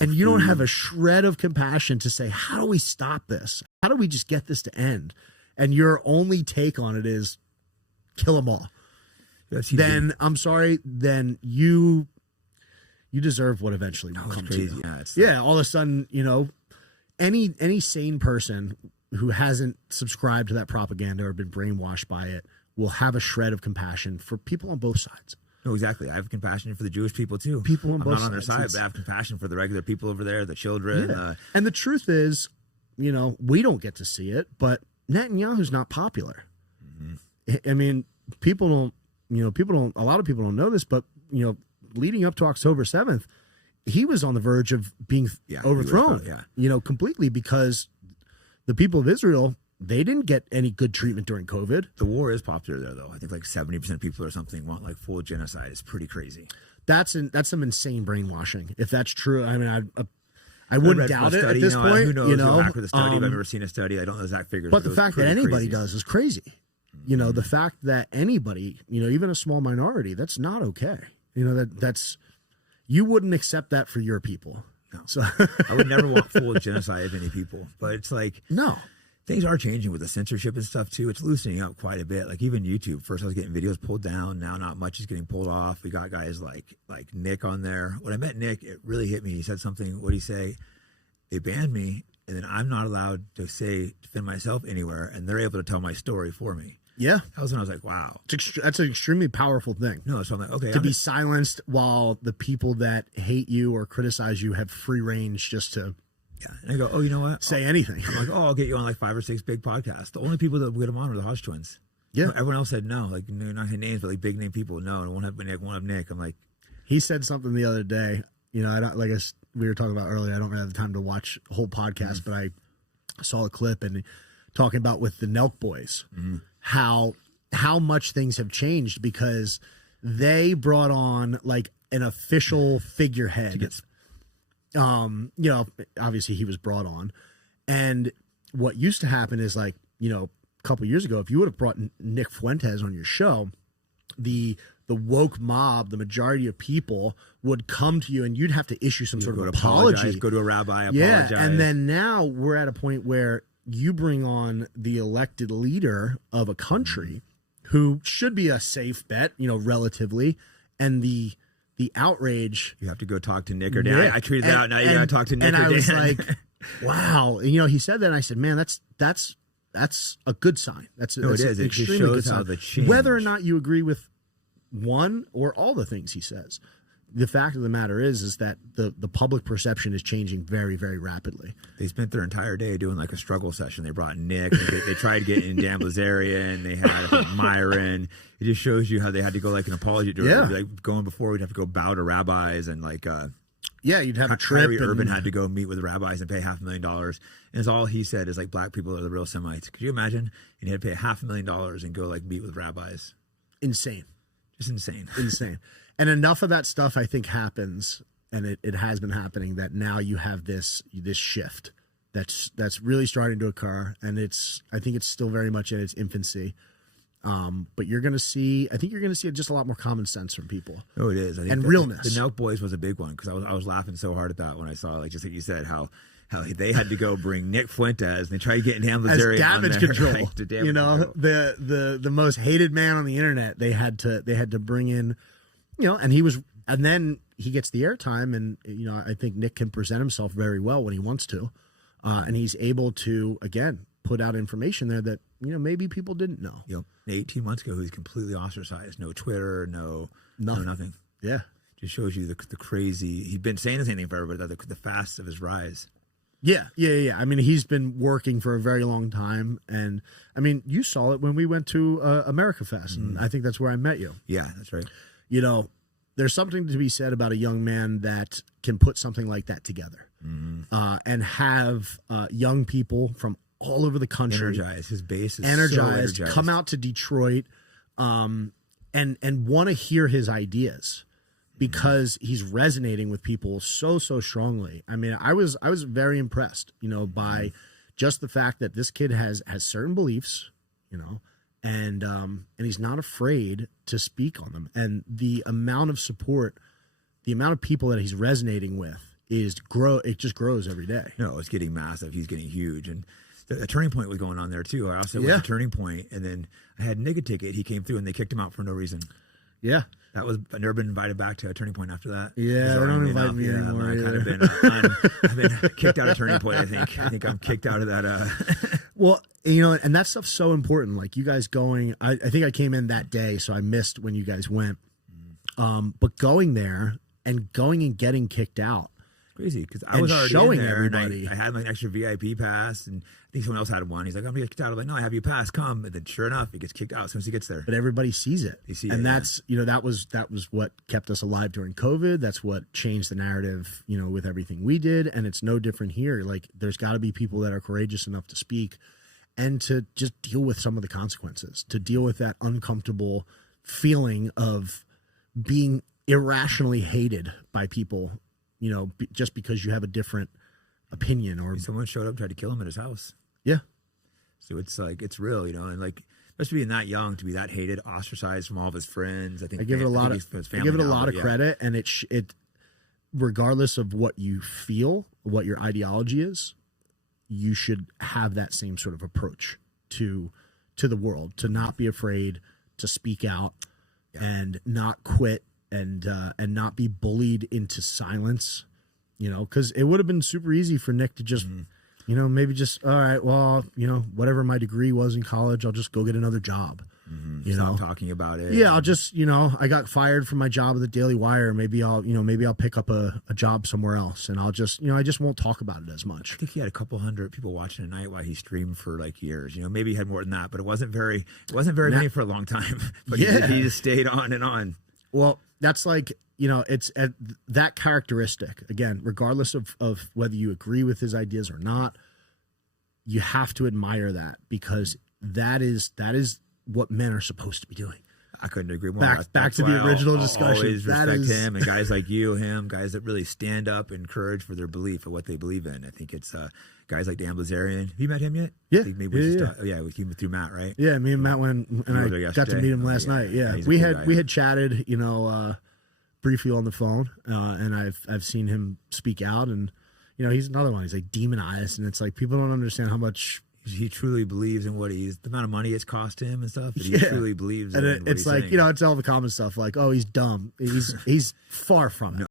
and you don't have a shred of compassion to say, how do we stop this? How do we just get this to end? And your only take on it is kill them all. Yes, then I'm sorry, then you deserve what eventually will come to you. Yeah, all of a sudden, you know, any sane person who hasn't subscribed to that propaganda or been brainwashed by it will have a shred of compassion for people on both sides. No, exactly. I have compassion for the Jewish people too. People on I'm both not on their sides. side, but I have compassion for the regular people over there, the children. Yeah. And the truth is, you know, we don't get to see it, but Netanyahu's not popular. I mean, people don't, a lot of people don't know this, but, you know, leading up to October 7th, he was on the verge of being overthrown, you know, completely, because the people of Israel, they didn't get any good treatment during COVID. The war is popular there, though. I think like 70% of people or something want like full genocide. It's pretty crazy. That's some insane brainwashing. If that's true, I mean, I wouldn't doubt it at this point. Who knows? You know, after the study, I've never seen a study. I don't know exact figures. But the fact that anybody does is crazy. You know, the fact that anybody, you know, even a small minority, that's not okay. You know, that's you wouldn't accept that for your people. No. So I would never want full genocide of any people. But it's like, no. Things are changing with the censorship and stuff too. It's loosening up quite a bit. Like even YouTube, first I was getting videos pulled down. Now not much is getting pulled off. We got guys like Nick on there. When I met Nick, it really hit me. He said something. What did he say? They banned me, and then I'm not allowed to defend myself anywhere, and they're able to tell my story for me. Yeah, that was when I was like, wow, that's an extremely powerful thing. No, so I'm like, okay, to be silenced while the people that hate you or criticize you have free range just to. Yeah, and I go, oh, you know what? Say anything. I'm like, oh, I'll get you on like 5 or 6 big podcasts. The only people that would get them on were the Hodge twins. Yeah, everyone else said no. Like, no, not his names, but like big name people. No, and won't have Nick. Won't have Nick. I'm like, he said something the other day. You know, I don't like us. We were talking about earlier. I don't really have the time to watch a whole podcast, but I saw a clip and talking about with the Nelk boys how much things have changed because they brought on like an official figurehead. You know, obviously he was brought on, and what used to happen is like, you know, a couple of years ago, if you would have brought Nick Fuentes on your show, the woke mob, the majority of people would come to you and you'd have to issue some sort of apology. Go to a rabbi, apologize. Yeah, and then now we're at a point where you bring on the elected leader of a country who should be a safe bet, you know, relatively, and the outrage. You have to go talk to Nick or Dan. I tweeted out. Now you got to talk to Nick or Dan. And I was like, wow. And, you know, he said that, and I said, man, that's a good sign. That's it is. It just shows how the change. Whether or not you agree with one or all the things he says, the fact of the matter is that the public perception is changing very, very rapidly. They spent their entire day doing like a struggle session. They brought Nick. They tried getting Dan Blazarian. They had Myron. It just shows you how they had to go like an apology. Like going before, we'd have to go bow to rabbis and like. You'd have a trip. Kyrie Urban had to go meet with rabbis and pay $500,000. And it's all he said is like black people are the real Semites. Could you imagine? And he had to pay $500,000 and go like meet with rabbis. Insane. Just insane. Insane. And enough of that stuff, I think, happens, and it has been happening, that now you have this shift that's really starting to occur, and I think it's still very much in its infancy. But I think you're going to see just a lot more common sense from people. Oh, it is. I think and realness. The Nelk boys was a big one because I was laughing so hard at that when I saw, like, just like you said, how they had to go bring Nick Fuentes and they tried to get Dan Blazarian as damage on there, control. Right, to damage you know, control. the most hated man on the internet. They had to bring in, you know, and then he gets the airtime, and you know, I think Nick can present himself very well when he wants to, and he's able to again put out information there that, you know, maybe people didn't know. Yep. 18 months ago, he was completely ostracized. No Twitter, nothing. Yeah. Just shows you the crazy. He'd been saying the same thing forever, but the fast of his rise. Yeah. I mean, he's been working for a very long time, and I mean, you saw it when we went to America Fest, and I think that's where I met you. Yeah, that's right. You know, there's something to be said about a young man that can put something like that together, and have young people from all over the country energized. His base is energized, so energized. Come out to Detroit, and want to hear his ideas, because he's resonating with people so strongly. I mean, I was very impressed, you know, by just the fact that this kid has certain beliefs, you know, and he's not afraid to speak on them. And the amount of support, the amount of people that he's resonating with it just grows every day. No, it's getting massive. He's getting huge. And the Turning Point was going on there too. I also went to Turning Point, and then I had Nick a ticket. He came through and they kicked him out for no reason. Yeah. I've never been invited back to a Turning Point after that. Yeah, they don't invite me anymore. I've been kicked out of Turning Point, I think I'm kicked out of that. Well, you know, and that stuff's so important. Like you guys going, I think I came in that day, so I missed when you guys went. But going there and getting kicked out. Crazy, because I was already showing in there, everybody. And I had my extra VIP pass, and I think someone else had one. He's like, I'm gonna get kicked out. I'm like, no, I have your pass. Come, and then sure enough, he gets kicked out as soon as he gets there. But everybody sees it, and that's you know that was what kept us alive during COVID. That's what changed the narrative, you know, with everything we did, and it's no different here. Like, there's got to be people that are courageous enough to speak, and to just deal with some of the consequences, to deal with that uncomfortable feeling of being irrationally hated by people. You know, just because you have a different opinion, or someone showed up and tried to kill him at his house. Yeah. So it's like, it's real, you know, and like, especially being that young to be that hated, ostracized from all of his friends. I give it a lot of credit, and it regardless of what you feel, what your ideology is, you should have that same sort of approach to the world, to not be afraid to speak out and not quit. And not be bullied into silence, you know, because it would have been super easy for Nick to just, you know, maybe just, all right, well, you know, whatever my degree was in college, I'll just go get another job. You Stop know, talking about it. Yeah, I'll just, you know, I got fired from my job at the Daily Wire. Maybe I'll pick up a job somewhere else, and I'll just, you know, I just won't talk about it as much. I think he had a couple hundred people watching a night while he streamed for like years. You know, maybe he had more than that, but it wasn't very many for a long time. But he just stayed on and on. Well, that's like, you know, it's that characteristic, again, regardless of whether you agree with his ideas or not, you have to admire that, because that is what men are supposed to be doing. I couldn't agree more. Back to the original discussion. Always respect him, and guys like him, guys that really stand up and encourage for their belief of what they believe in. I think it's guys like Dan Blazarian. Have you met him yet? Yeah. Maybe we came through Matt, right? Yeah, me and Matt went, and I got to meet him last night. Yeah, we had chatted, you know, briefly on the phone, and I've seen him speak out, and you know, he's another one. He's like demonized, and it's like people don't understand how much he truly believes in what the amount of money it's cost him and stuff. But he truly believes in it's what like saying. You know, it's all the common stuff like, oh, he's dumb. He's far from it.